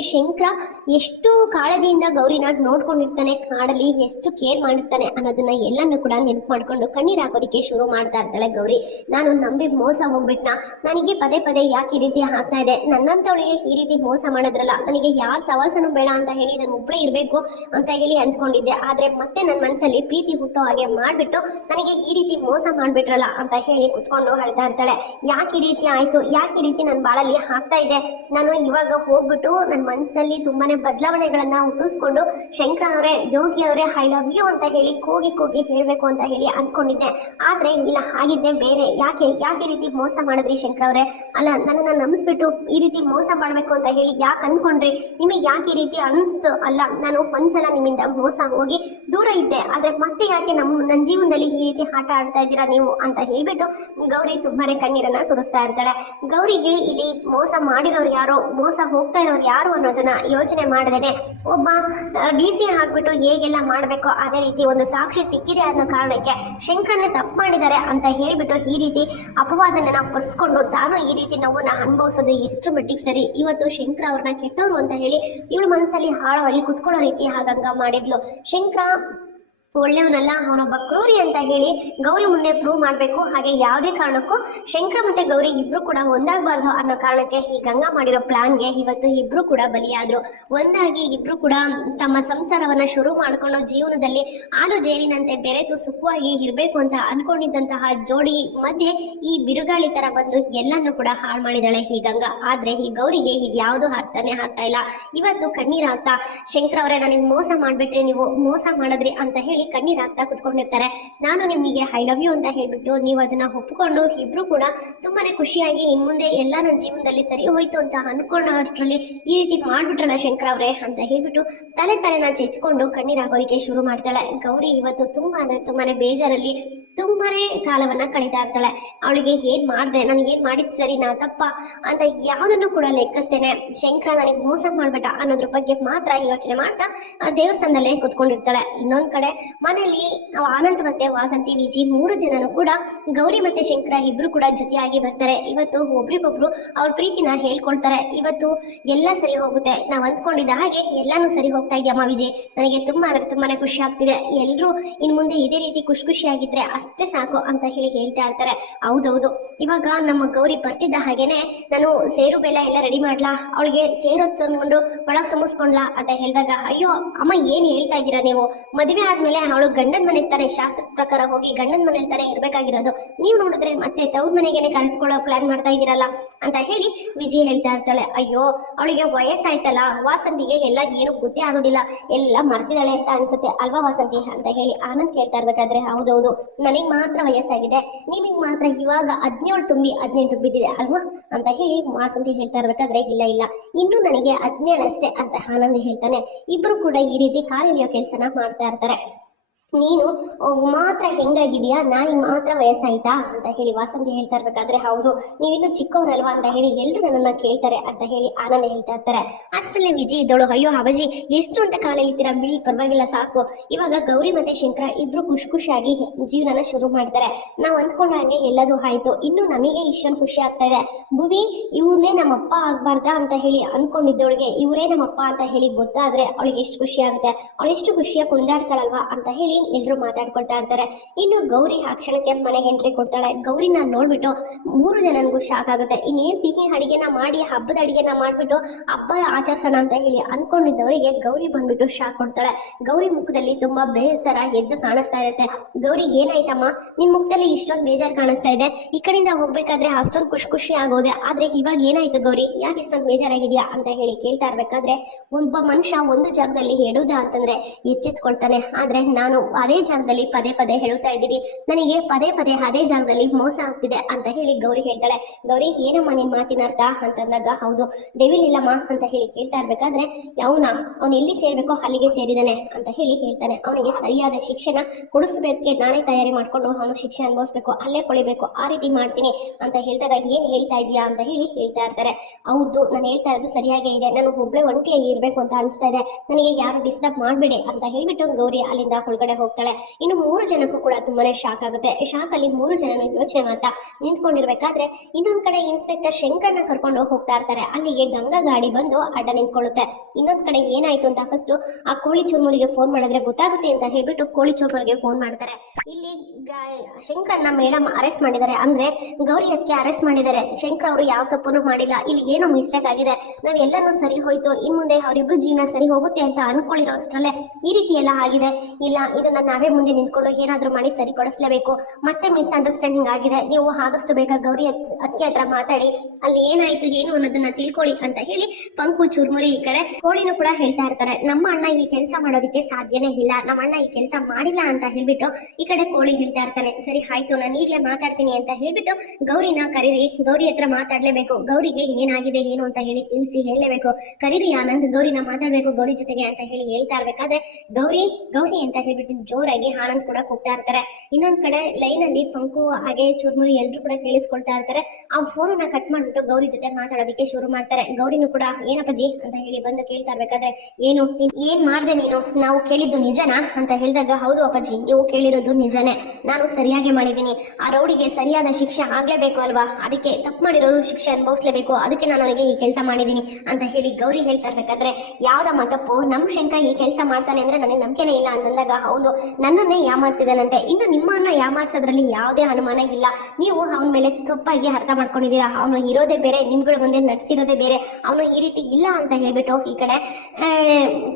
ಈ ಶಂಕರ ಎಷ್ಟು ಕಾಳಜಿಯಿಂದ ಗೌರಿನ ನೋಡ್ಕೊಂಡಿರ್ತಾನೆ, ಕಾಡಲ್ಲಿ ಎಷ್ಟು ಕೇರ್ ಮಾಡಿರ್ತಾನೆ ಅನ್ನೋದನ್ನ ಎಲ್ಲನೂ ಕೂಡ ನೆನಪು ಮಾಡ್ಕೊಂಡು ಕಣ್ಣೀರು ಹಾಕೋದಿಕ್ಕೆ ಶುರು ಮಾಡ್ತಾ ಇರ್ತಾಳೆ ಗೌರಿ. ನಾನು ನಂಬಿ ಮೋಸ ಹೋಗ್ಬಿಟ್ನ? ನನಗೆ ಪದೇ ಪದೇ ಯಾಕೆ ಈ ರೀತಿ ಆಗ್ತಾ ಇದೆ? ನನ್ನಂತವಳಿಗೆ ಈ ರೀತಿ ಮೋಸ ಮಾಡೋದ್ರಲ್ಲ, ನನಗೆ ಯಾರ ಸವಾಸನು ಬೇಡ ಅಂತ ಹೇಳಿ ನಾನು ಒಬ್ಬಳೇ ಇರಬೇಕು ಅಂತ ಹೇಳಿ ಹಂಚ್ಕೊಂಡಿದ್ದೆ ಆದ್ರೆ ಮತ್ತೆ ನನ್ನ ಮನಸ್ಸಲ್ಲಿ ಪ್ರೀತಿ ಹುಟ್ಟೋ ಹಾಗೆ ಮಾಡ್ಬಿಟ್ಟು ನನಗೆ ಈ ರೀತಿ ಮೋಸ ಮಾಡ್ಬಿಟ್ರಲ್ಲ ಅಂತ ಹೇಳಿ ಕುತ್ಕೊಂಡು ಅಳ್ತಾ ಇರ್ತಾಳೆ. ಯಾಕೆ ಈ ರೀತಿ ಆಯ್ತು? ಯಾಕೆ ಈ ರೀತಿ ನನ್ನ ಬಾಳಲ್ಲಿ ಆಗ್ತಾ ಇದೆ? ನಾನು ಇವಾಗ ಹೋಗ್ಬಿಟ್ಟು ನನ್ನ ಮನಸ್ಸಲ್ಲಿ ತುಂಬಾನೇ ಬದಲಾವಣೆಗಳನ್ನ ಹುಟ್ಟಿಸ್ಕೊಂಡು ಶಂಕರ ಅವರೇ, ಜೋಗಿ ಅವರೇ ಐ ಲವ್ ಯು ಅಂತ ಹೇಳಿ ಕೂಗಿ ಕೂಗಿ ಹೇಳಬೇಕು ಅಂತ ಹೇಳಿ ಅಂದ್ಕೊಂಡಿದ್ದೆ. ಆದ್ರೆ ಇಲ್ಲ ಹಾಗಿದ್ದೆ ಬೇರೆ. ಯಾಕೆ ಯಾಕೆ ರೀತಿ ಮೋಸ ಮಾಡಿದ್ರಿ ಶಂಕರ ಅವರೇ? ಅಲ್ಲ, ನನ್ನನ್ನ ನಂಬಿಸ್ಬಿಟ್ಟು ಈ ರೀತಿ ಮೋಸ ಮಾಡಬೇಕು ಅಂತ ಹೇಳಿ ಯಾಕೆ ಅಂದ್ಕೊಂಡ್ರಿ? ನಿಮಗೆ ಯಾಕೆ ಈ ರೀತಿ ಅನಿಸ್ತು? ಅಲ್ಲ, ನಾನು ಒಂದ್ಸಲ ನಿಮ್ಮಿಂದ ಮೋಸ ಹೋಗಿ ದೂರ ಇದ್ದೆ. ಆದ್ರೆ ಮತ್ತೆ ಯಾಕೆ ನಮ್ಮ ನನ್ನ ಜೀವನದಲ್ಲಿ ಈ ರೀತಿ ಆಟ ಆಡ್ತಾ ಇದ್ದೀರಾ ನೀವು ಅಂತ ಹೇಳ್ಬಿಟ್ಟು ಗೌರಿ ತುಂಬಾನೇ ಕಣ್ಣೀರನ್ನ ಸುರಿಸ್ತಾ ಇರ್ತಾಳೆ. ಗೌರಿಗೆ ಇಲ್ಲಿ ಮೋಸ ಮಾಡಿರೋರು ಯಾರೋ, ಮೋಸ ಹೋಗ್ತಾ ಇರೋರು ಯಾರು ಅನ್ನೋದನ್ನ ಯೋಚನೆ ಮಾಡದೇನೆ. ಒಬ್ಬ ಡಿ ಸಿ ಹಾಕ್ಬಿಟ್ಟು ಹೇಗೆಲ್ಲ ಮಾಡಬೇಕು ಅದೇ ರೀತಿ ಒಂದು ಸಾಕ್ಷಿ ಸಿಕ್ಕಿದೆ ಅನ್ನೋ ಕಾರಣಕ್ಕೆ ಶಂಕರನ್ನ ತಪ್ಪು ಮಾಡಿದ್ದಾರೆ ಅಂತ ಹೇಳ್ಬಿಟ್ಟು ಈ ರೀತಿ ಅಪವಾದನ ಪರ್ಸ್ಕೊಂಡು ತಾನು ಈ ರೀತಿ ನೋವನ್ನ ಅನುಭವಿಸೋದು ಎಷ್ಟು ಮಟ್ಟಿಗೆ ಸರಿ? ಇವತ್ತು ಶಂಕರ ಅವ್ರನ್ನ ಕೆಟ್ಟವರು ಅಂತ ಹೇಳಿ ಇವಳ ಮನಸ್ಸಲ್ಲಿ ಹಾಳವಾಗಿ ಕುತ್ಕೊಳ್ಳೋ ರೀತಿ ಹಾಗಂಗ ಮಾಡಿದ್ಲು. ಶಂಕರ ಒಳ್ಳೆಯವನಲ್ಲ, ಅವನೊಬ್ಬ ಕ್ರೂರಿ ಅಂತ ಹೇಳಿ ಗೌರಿ ಮುಂದೆ ಪ್ರೂವ್ ಮಾಡಬೇಕು. ಹಾಗೆ ಯಾವುದೇ ಕಾರಣಕ್ಕೂ ಶಂಕರ ಮತ್ತೆ ಗೌರಿ ಇಬ್ರು ಕೂಡ ಒಂದಾಗಬಾರ್ದು ಅನ್ನೋ ಕಾರಣಕ್ಕೆ ಈ ಗಂಗಾ ಮಾಡಿರೋ ಪ್ಲಾನ್ಗೆ ಇವತ್ತು ಇಬ್ರು ಕೂಡ ಬಲಿಯಾದ್ರು. ಒಂದಾಗಿ ಇಬ್ರು ಕೂಡ ತಮ್ಮ ಸಂಸಾರವನ್ನ ಶುರು ಮಾಡ್ಕೊಂಡು ಜೀವನದಲ್ಲಿ ಆಲು ಜೇನಿನಂತೆ ಬೆರೆತು ಸುಖವಾಗಿ ಇರಬೇಕು ಅಂತ ಅನ್ಕೊಂಡಿದ್ದಂತಹ ಜೋಡಿ ಮಧ್ಯೆ ಈ ಬಿರುಗಾಳಿ ತರ ಬಂದು ಎಲ್ಲಾನು ಕೂಡ ಹಾಳು ಮಾಡಿದಾಳೆ ಈ ಗಂಗಾ. ಆದ್ರೆ ಈ ಗೌರಿಗೆ ಇದು ಯಾವುದು ಅರ್ಥನೇ ಆಗ್ತಾ ಇಲ್ಲ. ಇವತ್ತು ಕಣ್ಣೀರಾಗ್ತಾ ಶಂಕರ ಅವರೇ ನನಗೆ ಮೋಸ ಮಾಡ್ಬಿಟ್ರಿ ನೀವು ಮೋಸ ಮಾಡಿದ್ರಿ ಅಂತ ಹೇಳಿ ಕಣ್ಣೀರ್ ಹಾಕ್ತಾ ಕುತ್ಕೊಂಡಿರ್ತಾರೆ. ನಾನು ನಿಮಗೆ ಐ ಲವ್ ಯು ಅಂತ ಹೇಳ್ಬಿಟ್ಟು ನೀವು ಅದನ್ನ ಒಪ್ಕೊಂಡು ಇಬ್ರು ಕೂಡ ತುಂಬಾನೇ ಖುಷಿಯಾಗಿ ಇನ್ ಮುಂದೆ ಎಲ್ಲಾ ನನ್ನ ಜೀವನದಲ್ಲಿ ಸರಿ ಹೋಯ್ತು ಅಂತ ಅನ್ಕೊಳ್ಳೋ ಅಷ್ಟರಲ್ಲಿ ಈ ರೀತಿ ಮಾಡ್ಬಿಟ್ರಲ್ಲ ಶಂಕರ ಅವ್ರೆ ಅಂತ ಹೇಳ್ಬಿಟ್ಟು ತಲೆ ತಲೆನ ಚೆಚ್ಕೊಂಡು ಕಣ್ಣೀರ್ ಹಾಕೋದಕ್ಕೆ ಶುರು ಮಾಡ್ತಾಳೆ. ಗೌರಿ ಇವತ್ತು ತುಂಬಾ ಅಂದ್ರೆ ತುಂಬಾನೇ ಬೇಜಾರಲ್ಲಿ ತುಂಬಾನೇ ಕಾಲವನ್ನ ಕಳೀತಾ ಇರ್ತಾಳೆ. ಅವಳಿಗೆ ಏನ್ ಮಾಡ್ದೆ? ನನಗೆ ಏನ್ ಮಾಡಿದ್ ಸರಿ ನಾ ತಪ್ಪ ಅಂತ ಯಾವ್ದನ್ನು ಕೂಡ ಲೆಕ್ಕಿಸ್ತೇನೆ. ಶಂಕರ ನನಗೆ ಮೋಸ ಮಾಡ್ಬೇಟ ಅನ್ನೋದ್ರ ಬಗ್ಗೆ ಮಾತ್ರ ಯೋಚನೆ ಮಾಡ್ತಾ ದೇವಸ್ಥಾನದಲ್ಲೇ ಕುತ್ಕೊಂಡಿರ್ತಾಳೆ. ಇನ್ನೊಂದ್ ಕಡೆ ಮನೆಯಲ್ಲಿ ನಾವು ಆನಂದ್ ಮತ್ತೆ ವಾಸಂತಿ, ವಿಜಿ ಮೂರು ಜನನು ಕೂಡ ಗೌರಿ ಮತ್ತೆ ಶಂಕರ ಇಬ್ರು ಕೂಡ ಜೊತೆಯಾಗಿ ಬರ್ತಾರೆ. ಇವತ್ತು ಒಬ್ರಿಗೊಬ್ರು ಅವ್ರ ಪ್ರೀತಿನ ಹೇಳ್ಕೊಳ್ತಾರೆ. ಇವತ್ತು ಎಲ್ಲ ಸರಿ ಹೋಗುತ್ತೆ. ನಾವ್ ಅಂದ್ಕೊಂಡಿದ್ದ ಹಾಗೆ ಎಲ್ಲಾನು ಸರಿ ಹೋಗ್ತಾ ಇದೆಯಮ್ಮ ವಿಜಯ್ ನನಗೆ ತುಂಬಾ ಅಂದ್ರೆ ತುಂಬಾನೇ ಖುಷಿ ಆಗ್ತಿದೆ. ಎಲ್ರು ಇನ್ ಮುಂದೆ ಇದೇ ರೀತಿ ಖುಷಿ ಖುಷಿಯಾಗಿದ್ರೆ ಅಷ್ಟೇ ಸಾಕು ಅಂತ ಹೇಳಿ ಹೇಳ್ತಾ ಇರ್ತಾರೆ. ಹೌದೌದು. ಇವಾಗ ನಮ್ಮ ಗೌರಿ ಬರ್ತಿದ್ದ ಹಾಗೇನೆ ನಾನು ಸೇರು ಬೆಲ್ಲ ಎಲ್ಲ ರೆಡಿ ಮಾಡ್ಲಾ? ಅವಳಿಗೆ ಸೇರು ಸುಮ್ಕೊಂಡು ಒಳಗ್ ತುಂಬಿಸ್ಕೊಂಡ್ಲಾ ಅಂತ ಹೇಳಿದಾಗ, ಅಯ್ಯೋ, ಅಮ್ಮ ಏನ್ ಹೇಳ್ತಾ ಇದ್ದೀರಾ ನೀವು? ಮದುವೆ ಆದ್ಮೇಲೆ ಅವಳು ಗಂಡನ ಮನೆ ತಾನೆ ಶಾಸ್ತ್ರದ ಪ್ರಕಾರ ಹೋಗಿ ಗಂಡನ ಮನೆ ತಾನೆ ಇರಬೇಕಾಗಿರೋದು. ನೀವು ನೋಡಿದ್ರೆ ಮತ್ತೆ ತವ್ರ ಮನೆಗೆನೆ ಕರೆಸ್ಕೊಳ್ಳೋ ಪ್ಲಾನ್ ಮಾಡ್ತಾ ಇದ್ದೀರಲ್ಲ ಅಂತ ಹೇಳಿ ವಿಜಯ್ ಹೇಳ್ತಾ ಇರ್ತಾಳೆ. ಅಯ್ಯೋ, ಅವಳಿಗೆ ವಯಸ್ಸಾಯ್ತಲ್ಲ, ವಾಸಂತಿಗೆ ಎಲ್ಲ ಏನು ಗೊತ್ತೇ ಆಗೋದಿಲ್ಲ. ಎಲ್ಲ ಮರ್ತಿದ್ದಾಳೆ ಅಂತ ಅನ್ಸುತ್ತೆ ಅಲ್ವಾ ವಾಸಂತಿ ಅಂತ ಹೇಳಿ ಆನಂದ್ ಕೇಳ್ತಾ ಇರ್ಬೇಕಾದ್ರೆ ಹೌದೌದು, ನನಗೆ ಮಾತ್ರ ವಯಸ್ಸಾಗಿದೆ. ನಿಮಗೆ ಮಾತ್ರ ಇವಾಗ ಹದಿನೇಳು ತುಂಬಿ ಹದಿನೆಂಟು ಬಿದ್ದಿದೆ ಅಲ್ವಾ ಅಂತ ಹೇಳಿ ವಾಸಂತಿ ಹೇಳ್ತಾ ಇರ್ಬೇಕಾದ್ರೆ ಇಲ್ಲ ಇಲ್ಲ. ಇನ್ನು ನನಗೆ ಹದಿನೇಳು ಅಷ್ಟೇ ಅಂತ ಆನಂದ್ ಹೇಳ್ತಾನೆ. ಇಬ್ರು ಕೂಡ ಈ ರೀತಿ ಕಾಲಿಯೋ ಕೆಲಸನ ಮಾಡ್ತಾ ಇರ್ತಾರೆ. ನೀನು ಮಾತ್ರ ಹೆಂಗಾಗಿದೆಯಾ ನಾನಿಗೆ ಮಾತ್ರ ವಯಸ್ಸಾಯ್ತಾ? ಅಂತ ಹೇಳಿ ವಾಸಂತಿ ಹೇಳ್ತಾ ಇರ್ಬೇಕಾದ್ರೆ, ಹೌದು, ನೀವಿನ್ನು ಚಿಕ್ಕವರಲ್ವಾ? ಅಂತ ಹೇಳಿ ಎಲ್ಲರೂ ನನ್ನನ್ನ ಕೇಳ್ತಾರೆ ಅಂತ ಹೇಳಿ ಆನಂದ ಹೇಳ್ತಾ ಇರ್ತಾರೆ. ಅಷ್ಟರಲ್ಲೇ ವಿಜಿ ಇದ್ದಳು. ಅಯ್ಯೋ ಅವಜಿ ಎಷ್ಟು ಅಂತ ಕಾಲ ಹೇಳ್ತೀರಾ ಬಿಳಿ ಪರವಾಗಿಲ್ಲ, ಸಾಕು. ಇವಾಗ ಗೌರಿ ಮತ್ತೆ ಶಂಕರ ಇಬ್ರು ಖುಷಿ ಖುಷಿಯಾಗಿ ಜೀವನನ ಶುರು ಮಾಡ್ತಾರೆ. ನಾವು ಅಂದ್ಕೊಂಡ ಹಾಗೆ ಎಲ್ಲದೂ ಆಯ್ತು. ಇನ್ನು ನಮಗೆ ಇಷ್ಟೊಂದು ಖುಷಿ ಆಗ್ತಾ ಇದೆ. ಭುವಿ ಇವನ್ನೇ ನಮ್ಮಪ್ಪ ಆಗ್ಬಾರ್ದಾ? ಅಂತ ಹೇಳಿ ಅಂದ್ಕೊಂಡಿದ್ದವಳಿಗೆ ಇವರೇ ನಮ್ಮಪ್ಪ ಅಂತ ಹೇಳಿ ಗೊತ್ತಾದ್ರೆ ಅವಳಿಗೆ ಎಷ್ಟು ಖುಷಿ ಆಗುತ್ತೆ? ಅವಳೆಷ್ಟು ಖುಷಿಯಾಗಿ ಕುಣಿದಾಡ್ತಾಳಲ್ವಾ? ಅಂತ ಹೇಳಿ ಎಲ್ರು ಮಾತಾಡ್ಕೊಳ್ತಾ ಇರ್ತಾರೆ. ಇನ್ನು ಗೌರಿ ಆ ಕ್ಷಣಕ್ಕೆ ಮನೆಗೆ ಎಂಟ್ರಿ ಕೊಡ್ತಾಳೆ. ಗೌರಿನ ನೋಡ್ಬಿಟ್ಟು ಮೂರು ಜನನಿಗೂ ಶಾಕ್ ಆಗುತ್ತೆ. ಇನ್ನೇನ್ ಸಿಹಿ ಅಡಿಗೆನ ಮಾಡಿ, ಹಬ್ಬದ ಅಡಿಗೆನ ಮಾಡ್ಬಿಟ್ಟು ಹಬ್ಬ ಆಚರಿಸೋಣ ಅಂತ ಹೇಳಿ ಅನ್ಕೊಂಡಿದ್ದವರಿಗೆ ಗೌರಿ ಬಂದ್ಬಿಟ್ಟು ಶಾಕ್ ಕೊಡ್ತಾಳೆ. ಗೌರಿ ಮುಖದಲ್ಲಿ ತುಂಬಾ ಬೇಸರ ಎದ್ದು ಕಾಣಿಸ್ತಾ ಇರುತ್ತೆ. ಗೌರಿ, ಏನಾಯ್ತಮ್ಮ? ನಿನ್ ಮುಖದಲ್ಲಿ ಇಷ್ಟೊಂದು ಬೇಜಾರ್ ಕಾಣಿಸ್ತಾ ಇದೆ. ಈ ಕಡೆಯಿಂದ ಹೋಗ್ಬೇಕಾದ್ರೆ ಅಷ್ಟೊಂದು ಖುಷಿ ಖುಷಿ ಆಗೋದೆ. ಆದ್ರೆ ಇವಾಗ ಏನಾಯ್ತು ಗೌರಿ? ಯಾಕೆ ಇಷ್ಟೊಂದು ಬೇಜಾರಾಗಿದ್ಯಾ? ಅಂತ ಹೇಳಿ ಕೇಳ್ತಾ ಇರ್ಬೇಕಾದ್ರೆ, ಒಬ್ಬ ಮನುಷ್ಯ ಒಂದು ಜಾಗದಲ್ಲಿ ಹೇಳುದ? ಅಂತಂದ್ರೆ, ಎಚ್ಚೆತ್ಕೊಳ್ತಾನೆ. ಆದ್ರೆ ನಾನು ಅದೇ ಜಾಗದಲ್ಲಿ ಪದೇ ಪದೇ ಹೇಳುತ್ತಾ ಇದ್ದೀನಿ ನನಗೆ ಪದೇ ಪದೇ ಅದೇ ಜಾಗದಲ್ಲಿ ಮೋಸ ಆಗ್ತಿದೆ ಅಂತ ಹೇಳಿ ಗೌರಿ ಹೇಳ್ತಾಳೆ. ಗೌರಿ, ಏನಮ್ಮ ನಿನ್ ಮಾತಿನ ಅರ್ಥ? ಅಂತಂದಾಗ, ಹೌದು ಡೆವಿಲ್ ಇಲ್ಲಮ್ಮ ಅಂತ ಹೇಳಿ ಕೇಳ್ತಾ ಇರ್ಬೇಕಾದ್ರೆ ಅವನ ಅವನು ಎಲ್ಲಿ ಸೇರ್ಬೇಕೋ ಅಲ್ಲಿಗೆ ಸೇರಿದಾನೆ ಅಂತ ಹೇಳಿ ಹೇಳ್ತಾನೆ. ಅವನಿಗೆ ಸರಿಯಾದ ಶಿಕ್ಷಣ ಕೊಡಿಸ್ಬೇಕೆ? ನಾನೇ ತಯಾರಿ ಮಾಡ್ಕೊಂಡು ಅವನು ಶಿಕ್ಷಣ ಅನುಭವಿಸ್ಬೇಕು, ಅಲ್ಲೇ ಕೊಳಿಬೇಕು, ಆ ರೀತಿ ಮಾಡ್ತೀನಿ ಅಂತ ಹೇಳ್ದಾಗ, ಏನ್ ಹೇಳ್ತಾ ಇದೀಯಾ ಅಂತ ಹೇಳಿ ಹೇಳ್ತಾ ಇರ್ತಾರೆ. ಹೌದು, ನಾನು ಹೇಳ್ತಾ ಇರೋದು ಸರಿಯಾಗೇ ಇದೆ. ನಾನು ಒಬ್ಳೆ ಒಂಟಿಯಾಗಿ ಇರಬೇಕು ಅಂತ ಅನಿಸ್ತಾ ಇದೆ. ನನಗೆ ಯಾರು ಡಿಸ್ಟರ್ಬ್ ಮಾಡಬೇಡಿ ಅಂತ ಹೇಳ್ಬಿಟ್ಟು ಗೌರಿ ಅಲ್ಲಿಂದ ಒಳಗಡೆ ಹೋಗ್ತಾಳೆ. ಇನ್ನು ಮೂರು ಜನಕ್ಕೂ ಕೂಡ ತುಂಬಾನೇ ಶಾಕ್ ಆಗುತ್ತೆ. ಶಾಕ್ ಅಲ್ಲಿ ಮೂರು ಜನ ಯೋಚನೆ ಮಾಡ್ತಾ ನಿಂತ್ಕೊಂಡಿರ್ಬೇಕಾದ್ರೆ ಇನ್ನೊಂದ್ ಕಡೆ ಇನ್ಸ್ಪೆಕ್ಟರ್ ಶಂಕರ್ನ ಕರ್ಕೊಂಡು ಹೋಗ್ತಾ ಇರ್ತಾರೆ. ಅಲ್ಲಿಗೆ ಗಂಗಾ ಗಾಡಿ ಬಂದು ಅಡ್ಡ ನಿಂತ್ಕೊಳ್ಳುತ್ತೆ. ಇನ್ನೊಂದ್ ಕಡೆ ಏನಾಯ್ತು ಅಂತ ಫಸ್ಟ್ ಆ ಕೋಳಿ ಚೂರ್ಮೂರಿಗೆ ಫೋನ್ ಮಾಡಿದ್ರೆ ಗೊತ್ತಾಗುತ್ತೆ ಅಂತ ಹೇಳ್ಬಿಟ್ಟು ಕೋಳಿ ಚೂರ್ಮೂರಿಗೆ ಫೋನ್ ಮಾಡ್ತಾರೆ. ಇಲ್ಲಿ ಶಂಕರ್ನ ಮೇಡಮ್ ಅರೆಸ್ಟ್ ಮಾಡಿದ್ದಾರೆ. ಅಂದ್ರೆ ಗೌರಿ ಅದಕ್ಕೆ ಅರೆಸ್ಟ್ ಮಾಡಿದ್ದಾರೆ. ಶಂಕರ್ ಅವರು ಯಾವ ತಪ್ಪನ್ನು ಮಾಡಿಲ್ಲ. ಇಲ್ಲಿ ಏನೋ ಮಿಸ್ಟೇಕ್ ಆಗಿದೆ. ನಾವ್ ಎಲ್ಲರೂ ಸರಿ ಹೋಯ್ತು. ಇನ್ ಮುಂದೆ ಅವರಿಬ್ರು ಜೀವನ ಸರಿ ಹೋಗುತ್ತೆ ಅಂತ ಅನ್ಕೊಂಡಿರೋ ಅಷ್ಟರಲ್ಲೇ ಈ ರೀತಿ ಎಲ್ಲ ಆಗಿದೆ. ಇಲ್ಲ ಇದನ್ನ ನಾವೇ ಮುಂದೆ ನಿಂತ್ಕೊಂಡು ಏನಾದ್ರೂ ಮಾಡಿ ಸರಿಪಡಿಸ್ಲೇಬೇಕು. ಮತ್ತೆ ಮಿಸ್ಅಂಡರ್ಸ್ಟ್ಯಾಂಡಿಂಗ್ ಆಗಿದೆ. ನೀವು ಆದಷ್ಟು ಬೇಗ ಗೌರಿ ಅತ್ತಿ ಹತ್ರ ಮಾತಾಡಿ, ಅಲ್ಲಿ ಏನಾಯ್ತು, ಏನು ಅನ್ನೋದನ್ನ ತಿಳ್ಕೊಳ್ಳಿ ಅಂತ ಹೇಳಿ ಪಂಕು, ಚುರ್ಮುರಿ ಈ ಕಡೆ ಕೋಳಿನೂ ಕೂಡ ಹೇಳ್ತಾ ಇರ್ತಾರೆ. ನಮ್ಮ ಅಣ್ಣ ಈ ಕೆಲಸ ಮಾಡೋದಕ್ಕೆ ಸಾಧ್ಯನೇ ಇಲ್ಲ. ನಮ್ಮ ಅಣ್ಣ ಈ ಕೆಲಸ ಮಾಡಿಲ್ಲ ಅಂತ ಹೇಳ್ಬಿಟ್ಟು ಈ ಕಡೆ ಕೋಳಿ ಹೇಳ್ತಾ ಇರ್ತಾನೆ. ಸರಿ, ಆಯ್ತು, ನಾನು ಈಗಲೇ ಮಾತಾಡ್ತೀನಿ ಅಂತ ಹೇಳ್ಬಿಟ್ಟು ಗೌರಿನ ಕರೀರಿ. ಗೌರಿ ಹತ್ರ ಮಾತಾಡ್ಲೇಬೇಕು. ಗೌರಿಗೆ ಏನಾಗಿದೆ, ಏನು ಅಂತ ಹೇಳಿ ತಿಳಿಸಿ ಹೇಳಲೇಬೇಕು. ಕರೀರಿ, ಆನಂದ್, ಗೌರಿನ ಮಾತಾಡ್ಬೇಕು ಗೌರಿ ಜೊತೆಗೆ ಅಂತ ಹೇಳಿ ಹೇಳ್ತಾ ಇರ್ಬೇಕಾದ್ರೆ, ಗೌರಿ ಗೌರಿ ಅಂತ ಹೇಳ್ಬಿಟ್ಟು ಜೋರಾಗಿ ಆನಂದ್ ಕೂಡ ಕೂಗ್ತಾ ಇರ್ತಾರೆ. ಇನ್ನೊಂದ್ ಕಡೆ ಲೈನ್ ಅಲ್ಲಿ ಪಂಕು, ಹಾಗೆ ಚುರ್ಮುರಿ ಎಲ್ರು ಕೂಡ ಕೇಳಿಸ್ಕೊಳ್ತಾ ಇರ್ತಾರೆ. ಆ ಫೋನ್ ಕಟ್ ಮಾಡ್ಬಿಟ್ಟು ಗೌರಿ ಜೊತೆ ಮಾತಾಡೋದಕ್ಕೆ ಶುರು ಮಾಡ್ತಾರೆ. ಗೌರಿನೂ ಕೂಡ ಏನಪ್ಪಜಿ ಅಂತ ಹೇಳಿ ಬಂದು ಕೇಳ್ತಾ ಇರ್ಬೇಕಾದ್ರೆ, ಏನು ಏನ್ ಮಾಡ್ದೆ ನೀನು? ನಾವು ಕೇಳಿದ್ದು ನಿಜನಾ? ಅಂತ ಹೇಳಿದಾಗ, ಹೌದು ಅಪ್ಪಾಜಿ, ನೀವು ಕೇಳಿರೋದು ನಿಜನೇ. ನಾನು ಸರಿಯಾಗಿ ಮಾಡಿದ್ದೀನಿ. ಆ ರೌಡಿಗೆ ಸರಿಯಾದ ಶಿಕ್ಷೆ ಆಗ್ಲೇಬೇಕು ಅಲ್ವಾ? ಅದಕ್ಕೆ ತಪ್ಪು ಮಾಡಿರೋರು ಶಿಕ್ಷೆ ಅನುಭವಿಸ್ಲೇಬೇಕು. ಅದಕ್ಕೆ ನಾನು ಅವನಿಗೆ ಈ ಕೆಲಸ ಮಾಡಿದ್ದೀನಿ. ಅಂತ ಹೇಳಿ ಗೌರಿ ಹೇಳ್ತಾ ಇರ್ಬೇಕಾದ್ರೆ, ಯಾವ್ದಮ್ಮ ತಪ್ಪು? ನಮ್ ಶಂಕರ ಈ ಕೆಲಸ ಮಾಡ್ತಾನೆ ಅಂದ್ರೆ ನನಗೆ ನಂಬಿಕೆನೇ ಇಲ್ಲ. ಅಂತಂದಾಗ ಹೌದು ನನ್ನನ್ನೇ ಯಾಮಾರಿಸಿದಾನಂತೆ. ಇನ್ನು ನಿಮ್ಮನ್ನ ಯಾಮಾರಿಸೋದ್ರಲ್ಲಿ ಯಾವುದೇ ಅನುಮಾನ ಇಲ್ಲ. ನೀವು ಅವನ ಮೇಲೆ ತಪ್ಪಾಗಿ ಅರ್ಥ ಮಾಡ್ಕೊಂಡಿದ್ದೀರಾ? ಅವನು ಇರೋದೇ ಬೇರೆ, ನಿಮ್ಗಳ ಮುಂದೆ ನಟಿಸಿರೋದೇ ಬೇರೆ. ಅವನು ಈ ರೀತಿ ಇಲ್ಲ ಅಂತ ಹೇಳ್ಬಿಟ್ಟು ಈ ಕಡೆ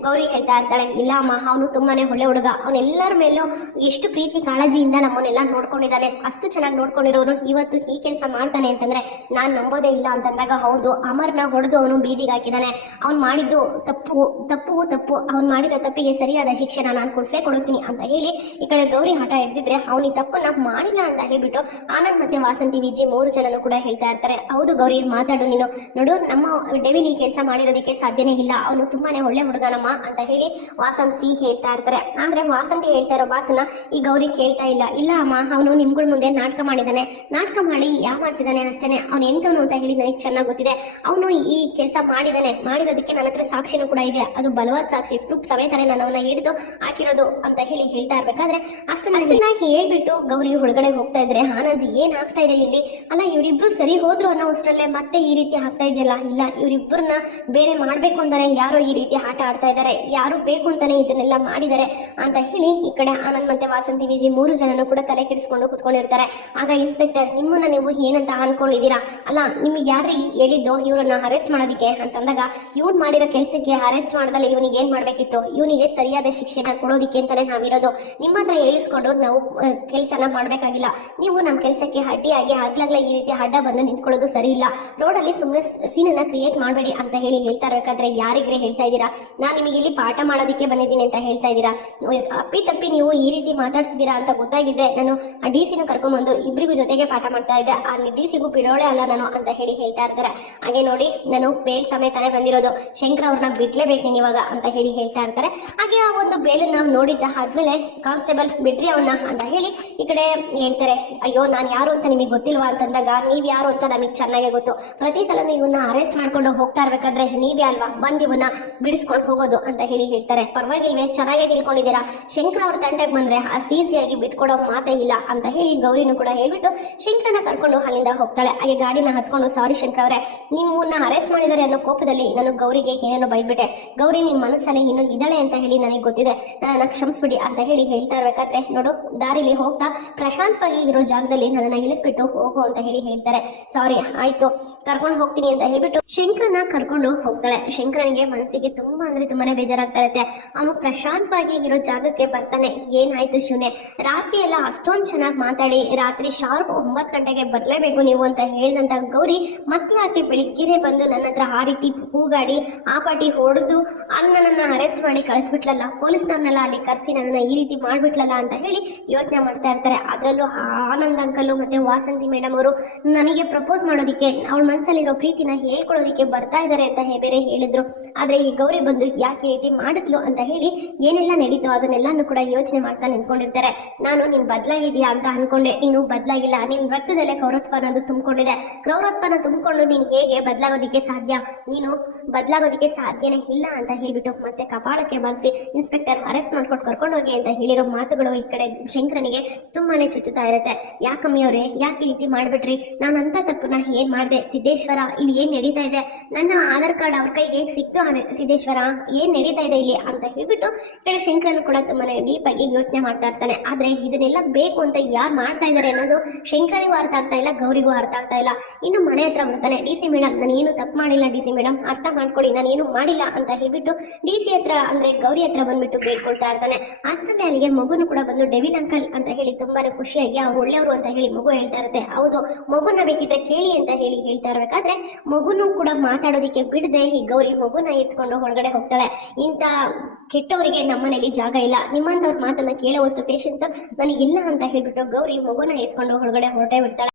ಗೌರಿ ಹೇಳ್ತಾ ಇರ್ತಾಳೆ. ಇಲ್ಲ ಅಮ್ಮ, ಅವನು ತುಂಬಾನೇ ಒಳ್ಳೆ ಹುಡುಗ. ಅವನೆಲ್ಲರ ಮೇಲೂ ಎಷ್ಟು ಪ್ರೀತಿ, ಕಾಳಜಿಯಿಂದ ನಮ್ಮನ್ನೆಲ್ಲ ನೋಡ್ಕೊಂಡಿದ್ದಾನೆ. ಅಷ್ಟು ಚೆನ್ನಾಗಿ ನೋಡ್ಕೊಂಡಿರೋನು ಇವತ್ತು ಈ ಕೆಲಸ ಮಾಡ್ತಾನೆ ಅಂತಂದ್ರೆ ನಾನ್ ನಂಬೋದೇ ಇಲ್ಲ ಅಂತಂದಾಗ ಹೌದು, ಅಮರ್ನ ಹೊಡೆದು ಅವನು ಬೀದಿಗೆ ಹಾಕಿದಾನೆ. ಅವ್ನು ಮಾಡಿದ್ದು ತಪ್ಪು ತಪ್ಪು ತಪ್ಪು. ಅವ್ನು ಮಾಡಿರೋ ತಪ್ಪಿಗೆ ಸರಿಯಾದ ಶಿಕ್ಷಣ ನಾನು ಕೊಡ್ಸೇ ಕೊಡಿಸ್ತೀನಿ. ಅಂತ ಹೇಳಿ, ಈ ಕಡೆ ಗೌರಿ ಹಠ ಹಿಡಿದಿದ್ರೆ ಅವನಿಗೆ ತಪ್ಪು ತಪ್ಪನ್ನ ಮಾಡಿಲ್ಲ ಅಂತ ಹೇಳ್ಬಿಟ್ಟು ಆನಂದ್ ಮತ್ತೆ ವಾಸಂತಿ, ವಿಜಿ ಮೂರು ಜನನು ಕೂಡ ಹೇಳ್ತಾ ಇರ್ತಾರೆ. ಹೌದು ಗೌರಿ ಮಾತಾಡು ನೀನು? ನೋಡು, ನಮ್ಮ ಡೆವಿಲ್ ಕೆಲಸ ಮಾಡಿರೋದಕ್ಕೆ ಸಾಧ್ಯನೇ ಇಲ್ಲ. ಅವನು ತುಂಬಾನೇ ಒಳ್ಳೆ ಹುಡುಗನಮ್ಮ ಅಂತ ಹೇಳಿ ವಾಸಂತಿ ಹೇಳ್ತಾ ಇರ್ತಾರೆ. ಆದ್ರೆ ವಾಸಂತಿ ಹೇಳ್ತಾ ಇರೋ ಮಾತನ್ನ ಈ ಗೌರಿ ಕೇಳ್ತಾ ಇಲ್ಲ. ಇಲ್ಲ ಅಮ್ಮ, ಅವನು ನಿಮ್ಗಳ ಮುಂದೆ ನಾಟಕ ಮಾಡಿದಾನೆ. ನಾಟಕ ಮಾಡಿ ಯಾಮಾರಿಸಿದಾನೆ ಅಷ್ಟೇನೆ. ಅವ್ನು ಎಂತವನು ಅಂತ ಹೇಳಿ ನನಗೆ ಚೆನ್ನಾಗಿ ಗೊತ್ತಿದೆ. ಅವನು ಈ ಕೆಲಸ ಮಾಡಿದಾನೆ. ಮಾಡಿರೋದಕ್ಕೆ ನನ್ನ ಹತ್ರ ಸಾಕ್ಷಿನೂ ಕೂಡ ಇದೆ. ಅದು ಬಲವಾದ ಸಾಕ್ಷಿ. ಪ್ರೂಫ್ ಸಮೇತನೇ ನಾನು ಅವನ್ನ ಹಿಡಿದು ಹಾಕಿರೋದು ಅಂತ ಹೇಳಿ ಹೇಳ್ತಾ ಇರ್ಬೇಕಾದ್ರೆ ಅಷ್ಟನ್ನ ಹೇಳ್ಬಿಟ್ಟು ಗೌರಿ ಒಳಗಡೆ ಹೋಗ್ತಾ ಇದ್ರೆ ಆನಂದ್ ಏನ್ ಆಗ್ತಾ ಇದೆ ಇಲ್ಲಿ? ಅಲ್ಲ ಇವರಿಬ್ರು ಸರಿ ಹೋದ್ರು ಅನ್ನೋ ಅಷ್ಟರಲ್ಲೇ ಮತ್ತೆ ಈ ರೀತಿ ಆಗ್ತಾ ಇದೆಯಲ್ಲ? ಇಲ್ಲ ಇವರಿಬ್ಬರನ್ನ ಬೇರೆ ಮಾಡ್ಬೇಕು ಅಂತಾನೆ ಯಾರೋ ಈ ರೀತಿ ಆಟ ಆಡ್ತಾ ಇದ್ದಾರೆ ಯಾರು ಬೇಕು ಅಂತಾನೆ ಇದನ್ನೆಲ್ಲ ಮಾಡಿದ್ದಾರೆ ಅಂತ ಹೇಳಿ ಈ ಕಡೆ ಆನಂದ್ ಮತ್ತೆ ವಾಸಂತಿ ವಿಜಿ ಮೂರು ಜನನು ಕೂಡ ತಲೆ ಕೆಡಿಸ್ಕೊಂಡು ಕುತ್ಕೊಂಡಿರ್ತಾರೆ. ಆಗ ಇನ್ಸ್ಪೆಕ್ಟರ್ ನಿಮ್ಮನ್ನ ನೀವು ಏನಂತ ಅನ್ಕೊಂಡಿದ್ದೀರಾ? ಅಲ್ಲ ನಿಮ್ಗೆ ಯಾರು ಹೇಳಿದ್ದು ಇವರನ್ನ ಅರೆಸ್ಟ್ ಮಾಡೋದಕ್ಕೆ ಅಂತಂದಾಗ ಇವ್ರು ಮಾಡಿರೋ ಕೆಲಸಕ್ಕೆ ಅರೆಸ್ಟ್ ಮಾಡ್ದಲ್ಲ ಇವನಿಗೆ ಏನ್ ಮಾಡ್ಬೇಕಿತ್ತು? ಇವನಿಗೆ ಸರಿಯಾದ ಶಿಕ್ಷೆನ ಕೊಡೋದಿಕ್ಕೆ ಅಂತಾನೆ ನಾವಿರೋದು ನಿಮ್ಮ ಹತ್ರ ಹೇಳಿಸ್ಕೊಂಡು ನಾವು ಕೆಲಸನ ಮಾಡ್ಬೇಕಾಗಿಲ್ಲ. ನೀವು ನಮ್ಮ ಕೆಲಸಕ್ಕೆ ಅಡ್ಡಿಯಾಗಿ ಹಗ್ಲಾಗ್ಲ ಈ ರೀತಿ ಅಡ್ಡ ಬಂದು ನಿಂತ್ಕೊಳ್ಳೋದು ಸರಿ ಇಲ್ಲ ರೋಡಲ್ಲಿ ಸುಮ್ಮನೆ ಸೀನನ್ನ ಕ್ರಿಯೇಟ್ ಮಾಡಬೇಡಿ ಅಂತ ಹೇಳಿ ಹೇಳ್ತಾ ಇರಬೇಕಾದ್ರೆ ಯಾರಿಗ್ರೆ ಹೇಳ್ತಾ ಇದ್ದೀರಾ? ನಾನು ನಿಮಗೆ ಇಲ್ಲಿ ಪಾಠ ಮಾಡೋದಕ್ಕೆ ಬಂದಿದ್ದೀನಿ ಅಂತ ಹೇಳ್ತಾ ಇದ್ದೀರಾ? ಅಪ್ಪಿ ತಪ್ಪಿ ನೀವು ಈ ರೀತಿ ಮಾತಾಡ್ತಿದ್ದೀರಾ ಅಂತ ಗೊತ್ತಾಗಿದೆ ನಾನು ಆ ಡಿ ಸಿನ ಕರ್ಕೊಂಬಂದು ಇಬ್ಬರಿಗೂ ಜೊತೆಗೆ ಪಾಠ ಮಾಡ್ತಾ ಇದ್ದೆ. ಆ ಡಿ ಸಿಗೂ ಬಿಡೋಳೆ ಅಲ್ಲ ನಾನು ಅಂತ ಹೇಳಿ ಹೇಳ್ತಾ ಇರ್ತಾರೆ. ಹಾಗೆ ನೋಡಿ, ನಾನು ಬೇಲ್ ಸಮೇತನೇ ಬಂದಿರೋದು. ಶಂಕರ್ ಅವ್ರನ್ನ ಬಿಡ್ಲೇಬೇಕು ಇವಾಗ ಅಂತ ಹೇಳಿ ಹೇಳ್ತಾ ಇರ್ತಾರೆ. ಹಾಗೆ ಆ ಒಂದು ಬೇಲನ್ನ ನೋಡಿದ್ದ ಆದ್ಮೇಲೆ ಕಾನ್ಸ್ಟೇಬಲ್ ಬಿಟ್ರಿ ಅವನ್ನ ಅಂತ ಹೇಳಿ ಈ ಕಡೆ ಹೇಳ್ತಾರೆ, ಅಯ್ಯೋ, ನಾನು ಯಾರು ಅಂತ ನಿಮಗೆ ಗೊತ್ತಿಲ್ವಾ? ಅಂತಂದಾಗ, ನೀವ್ ಯಾರು ಅಂತ ನಮಗೆ ಚೆನ್ನಾಗೆ ಗೊತ್ತು. ಪ್ರತಿ ಸಲ ಇವನ್ನ ಅರೆಸ್ಟ್ ಮಾಡ್ಕೊಂಡು ಹೋಗ್ತಾ ಇರ್ಬೇಕಾದ್ರೆ ನೀವೇ ಅಲ್ವಾ? ಬಂದ್ ಇವನ್ನ ಬಿಡಿಸ್ಕೊಂಡು ಹೋಗೋದು, ಅಂತ ಹೇಳಿ ಹೇಳ್ತಾರೆ. ಪರವಾಗಿಲ್ವೇ, ಚೆನ್ನಾಗೇ ತಿಳ್ಕೊಂಡಿದ್ದೀರಾ? ಶಂಕರ ಅವ್ರ ತಂಟೆಗೆ ಬಂದ್ರೆ ಅಷ್ಟು ಈಸಿಯಾಗಿ ಬಿಟ್ಕೊಡೋ ಮಾತೇ ಇಲ್ಲ ಅಂತ ಹೇಳಿ ಗೌರಿನೂ ಕೂಡ ಹೇಳ್ಬಿಟ್ಟು ಶಂಕರನ ಕರ್ಕೊಂಡು ಅಲ್ಲಿಂದ ಹೋಗ್ತಾಳೆ. ಹಾಗೆ ಗಾಡಿನ ಹತ್ಕೊಂಡು ಸಾರಿ ಶಂಕರ್ ಅವರೇ, ನಿಮ್ಮನ್ನ ಅರೆಸ್ಟ್ ಮಾಡಿದ್ದಾರೆ ಅನ್ನೋ ಕೋಪದಲ್ಲಿ ನಾನು ಗೌರಿಗೆ ಏನೇನೋ ಬೈದ್ಬಿಟ್ಟೆ. ಗೌರಿ ನಿಮ್ಮ ಮನಸ್ಸಲ್ಲಿ ಇನ್ನೂ ಇದ್ದಾಳೆ ಅಂತ ಹೇಳಿ ನನಗೆ ಗೊತ್ತಿದೆ. ನನ್ನ ಕ್ಷಮಿಸ್ಬಿಡಿ ಅಂತ ಹೇಳಿ ಹೇಳ್ತಾ ಇರ್ಬೇಕಾದ್ರೆ, ನೋಡು, ದಾರಿಲಿ ಹೋಗ್ತಾ ಪ್ರಶಾಂತವಾಗಿ ಇರೋ ಜಾಗದಲ್ಲಿ ನನ್ನನ್ನ ಇಳಿಸ್ಬಿಟ್ಟು ಹೋಗು ಅಂತ ಹೇಳಿ ಹೇಳ್ತಾರೆ. ಸಾರಿ ಆಯ್ತು, ಕರ್ಕೊಂಡು ಹೋಗ್ತೀನಿ ಅಂತ ಹೇಳ್ಬಿಟ್ಟು ಶಂಕರನ ಕರ್ಕೊಂಡು ಹೋಗ್ತಾಳೆ. ಶಂಕರನಿಗೆ ಮನಸ್ಸಿಗೆ ತುಂಬಾ ಅಂದ್ರೆ ತುಂಬಾನೇ ಬೇಜಾರಾಗ್ತಾ ಇರುತ್ತೆ. ಅವನು ಪ್ರಶಾಂತವಾಗಿ ಇರೋ ಜಾಗಕ್ಕೆ ಬರ್ತಾನೆ. ಏನಾಯ್ತು ಶೂನ್ಯ? ರಾತ್ರಿ ಎಲ್ಲ ಅಷ್ಟೊಂದು ಚೆನ್ನಾಗಿ ಮಾತಾಡಿ, ರಾತ್ರಿ ಶಾರ್ಪ್ ಒಂಬತ್ತು ಗಂಟೆಗೆ ಬರಲೇಬೇಕು ನೀವು ಅಂತ ಹೇಳಿದಂತ ಗೌರಿ ಮತ್ತೆ ಆಕೆ ಬೆಳಿಗ್ಗೆನೆ ಬಂದು ನನ್ನ ಹತ್ರ ಆ ರೀತಿ ಕೂಗಾಡಿ, ಆ ಪಾಟಿ ಹೊಡೆದು ಅಲ್ಲಿ ನನ್ನ ಅರೆಸ್ಟ್ ಮಾಡಿ ಕಳಿಸ್ಬಿಟ್ಲಲ್ಲ? ಪೊಲೀಸ್ನವ್ರನ್ನೆಲ್ಲ ಅಲ್ಲಿ ಕರೆಸಿ ನನ್ನನ್ನು ಈ ರೀತಿ ಮಾಡ್ಬಿಟ್ಲಲ್ಲ ಅಂತ ಹೇಳಿ ಯೋಚನೆ ಮಾಡ್ತಾ ಇರ್ತಾರೆ. ಅದರಲ್ಲೂ ಆನಂದ್ ಅಂಕಲ್ ಮತ್ತೆ ವಾಸಂತಿ ಮೇಡಮ್ ಅವರು ನನಗೆ ಪ್ರಪೋಸ್ ಮಾಡೋದಕ್ಕೆ, ಅವಳ ಮನಸ್ಸಲ್ಲಿರೋ ಪ್ರೀತಿನ ಹೇಳ್ಕೊಳೋದಿಕ್ಕೆ ಬರ್ತಾ ಇದ್ದಾರೆ ಅಂತ ಬೇರೆ ಹೇಳಿದ್ರು. ಆದ್ರೆ ಈ ಗೌರಿ ಬಂದು ಯಾಕೆ ಈ ರೀತಿ ಮಾಡಿದ್ಲು ಅಂತ ಹೇಳಿ ಏನೆಲ್ಲ ನಡೀತೋ ಅದನ್ನೆಲ್ಲಾನು ಕೂಡ ಯೋಚನೆ ಮಾಡ್ತಾ ನಿಂತ್ಕೊಂಡಿರ್ತಾರೆ. ನಾನು ನಿನ್ ಬದ್ಲಾಗಿದ್ಯಾ ಅಂತ ಅನ್ಕೊಂಡೆ. ನೀನು ಬದಲಾಗಿಲ್ಲ. ನಿನ್ ರಕ್ತದಲ್ಲೇ ಕೌರತ್ವ ಅನ್ನೋದು ತುಂಬಿಕೊಂಡಿದೆ. ಕೌರತ್ವನ ತುಂಬಿಕೊಂಡು ನೀನು ಹೇಗೆ ಬದ್ಲಾಗೋದಿಕ್ಕೆ ಸಾಧ್ಯ? ನೀನು ಬದ್ಲಾಗೋದಿಕ್ಕೆ ಸಾಧ್ಯನೇ ಇಲ್ಲ ಅಂತ ಹೇಳ್ಬಿಟ್ಟು ಮತ್ತೆ ಕಪಾಳಕ್ಕೆ ಬರ್ಸಿ ಇನ್ಸ್ಪೆಕ್ಟರ್ ಅರೆಸ್ಟ್ ಮಾಡ್ಕೊಂಡು ಕರ್ಕೊಂಡು ಕರ್ಕೊಂಡೋಗಿ ಅಂತ ಹೇಳಿರೋ ಮಾತುಗಳು ಈ ಕಡೆ ಶಂಕರನಿಗೆ ತುಂಬಾನೇ ಚುಚ್ಚುತ್ತಾ ಇರುತ್ತೆ. ಯಾಕಮ್ಮಿ ಅವ್ರೆ, ಯಾಕೆ ರೀತಿ ಮಾಡ್ಬಿಟ್ರಿ? ನಾನು ಅಂತ ತಪ್ಪನ್ನ ಏನ್ ಮಾಡಿದೆ? ಸಿದ್ದೇಶ್ವರ, ಇಲ್ಲಿ ಏನ್ ನಡೀತಾ ಇದೆ? ನನ್ನ ಆಧಾರ್ ಕಾರ್ಡ್ ಅವ್ರ ಕೈಗೆ ಹೇಗೆ ಸಿಕ್ತು ಸಿದ್ದೇಶ್ವರ. ಏನ್ ನಡೀತಾ ಇದೆ ಇಲ್ಲಿ ಅಂತ ಹೇಳ್ಬಿಟ್ಟು ಈ ಕಡೆ ಶಂಕರನ್ ಕೂಡ ತುಂಬಾನೇ ಡೀಪ್ ಆಗಿ ಯೋಚನೆ ಮಾಡ್ತಾ ಇರ್ತಾನೆ. ಆದ್ರೆ ಇದನ್ನೆಲ್ಲ ಬೇಕು ಅಂತ ಯಾರು ಮಾಡ್ತಾ ಇದ್ದಾರೆ ಅನ್ನೋದು ಶಂಕರಿಗೂ ಅರ್ಥ ಆಗ್ತಾ ಇಲ್ಲ, ಗೌರಿಗೂ ಅರ್ಥ ಆಗ್ತಾ ಇಲ್ಲ. ಇನ್ನು ಮನೆ ಹತ್ರ ಬರ್ತಾನೆ, ಡಿ ಸಿ ಮೇಡಮ್ ನಾನು ಏನು ತಪ್ಪು ಮಾಡಿಲ್ಲ ಡಿ ಸಿ ಮೇಡಮ್ ಅರ್ಥ ಮಾಡ್ಕೊಳ್ಳಿ ನಾನು ಏನು ಮಾಡಿಲ್ಲ ಅಂತ ಹೇಳ್ಬಿಟ್ಟು ಡಿ ಸಿ ಹತ್ರ ಅಂದ್ರೆ ಗೌರಿ ಹತ್ರ ಬಂದ್ಬಿಟ್ಟು ಬೇಡ್ಕೊಳ್ತಾ ಇರ್ತಾನೆ. ಅಷ್ಟರಲ್ಲಿ ಅಲ್ಲಿಗೆ ಮಗುನು ಕೂಡ ಬಂದು ಡೆವಿಲ್ ಅಂಕಲ್ ಅಂತ ಹೇಳಿ ತುಂಬಾನೇ ಖುಷಿಯಾಗಿ ಅವ್ರು ಒಳ್ಳೆಯವರು ಅಂತ ಹೇಳಿ ಮಗು ಹೇಳ್ತಾ ಇರುತ್ತೆ. ಹೌದು, ಮಗುನ ಬೇಕಿದ್ರೆ ಕೇಳಿ ಅಂತ ಹೇಳಿ ಹೇಳ್ತಾ ಇರ್ಬೇಕಾದ್ರೆ ಮಗುನು ಕೂಡ ಮಾತಾಡೋದಿಕ್ಕೆ ಬಿಡದೆ, ಈ ಗೌರಿ ಮಗುನ ಎತ್ಕೊಂಡು ಹೊರಗಡೆ ಹೋಗ್ತಾಳೆ. ಇಂತ ಕೆಟ್ಟವರಿಗೆ ನಮ್ಮನೇಲಿ ಜಾಗ ಇಲ್ಲ. ನಿಮ್ಮಂತವ್ರ ಮಾತನ್ನ ಕೇಳುವಷ್ಟು ಪೇಷನ್ಸ್ ನನಗಿಲ್ಲ ಅಂತ ಹೇಳ್ಬಿಟ್ಟು ಗೌರಿ ಮಗುನ ಎತ್ಕೊಂಡು ಹೊರಗಡೆ ಹೊರಟೇ ಬಿಡ್ತಾಳೆ.